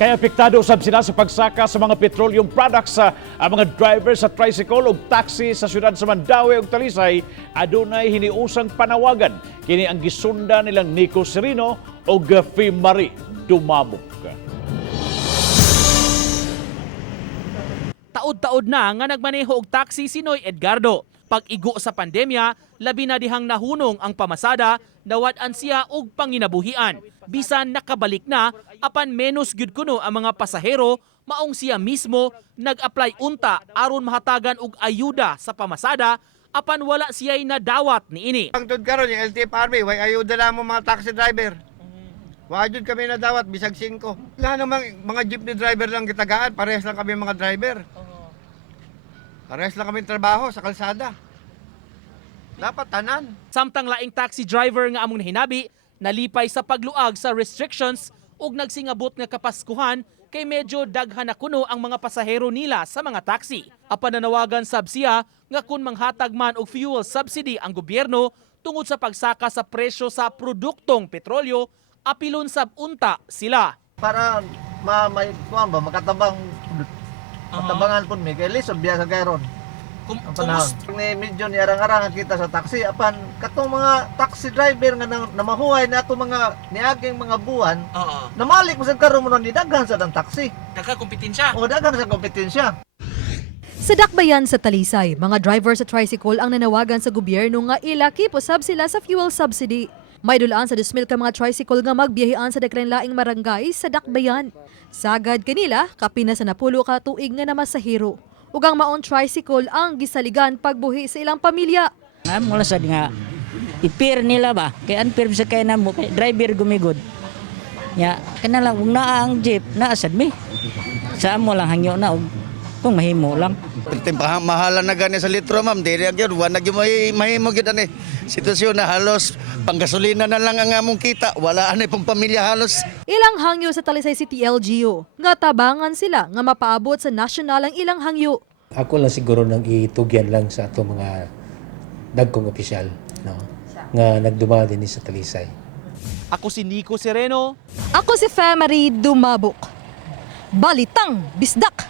Kaya apektado usab sila sa pagsaka sa mga petroleum products ang mga driver sa tricycle o taxi sa syudad sa Mandaue ug Talisay adunay hiniusang panawagan kini ang gisunda nilang Nico Serino o Gafi Marie Dumabok. Taod-taod na nga nagmaneho og taxi si Noy Edgardo. Pag-igo sa pandemya, labi na dihang nahunong ang pamasada, nawad-an siya og panginabuhian. Bisan nakabalik na, apan menos gyud kuno ang mga pasahero, maong siya mismo nag-apply unta aron mahatagan og ayuda sa pamasada, apan wala siya'y nadawat niini. Ang tud karon yung LTFRB, way ayuda lang mo mga taxi driver. Wa jud kami nadawat bisag 5. Wala namang mga jeepney driver lang gitagaan, parehas lang kami mga driver. Parehas lang kami trabaho sa kalsada. Dapat tanan. Samtang laing taxi driver nga among nahinabi, nalipay sa pagluag sa restrictions ug nagsingabot nga kapaskuhan kay medyo daghan na kuno ang mga pasahero nila sa mga taxi. Apan nanawagan sab siya nga kun manghatag man og fuel subsidy ang gobyerno tungod sa pagsaka sa presyo sa produktong petrolyo, apilon sab unta sila. Para makatabang matabangan po mi kay lisod biya sa gayron. Ang panahon. Ni medyo ni arang-arangan kita sa taxi apan katong mga taxi driver nga namahuhay na ato mga niaging mga buwan. Namalik mo sa karon mo ni daghan sa dang taxi. Daghan kompetensya. O daghan sa kompetensya. Sa Dakbayan sa Talisay, mga driver sa tricycle ang nanawagan sa gobyerno nga ilaki posab sila sa fuel subsidy. May dulaan sa 2,000 ka mga tricycle nga magbiyahean sa daklan-laing barangay sa Dakbayan. Sagad kanila, kapina sa napulo ka tuig nga namasahero. Ug ang maon tricycle ang gisaligan pagbuhi sa ilang pamilya. Mula sad nga ipir nila ba kay unfair sa kay namo kay driver gumigod. Ya kanala ug naa ang jeep naa sad mi. Sa amo lang hangyo na og kung mahimo lang. Mahalan na gani sa litro ma'am, dili gyud wa na gyud mahimo gyud ani. Sitwasyon na halos panggasolina na lang ang among kita, wala anay pang pamilya halos. Ilang hangyo sa Talisay City LGU, nga tabangan sila nga mapaabot sa nasyonal ang ilang hangyo. Ako lang siguro nang itugyan lang sa ato mga dagkong opisyal, no? Nga nagduma din sa Talisay. Ako si Nico Sereno. Ako si Marie Dumabok. Balitang Bisdak.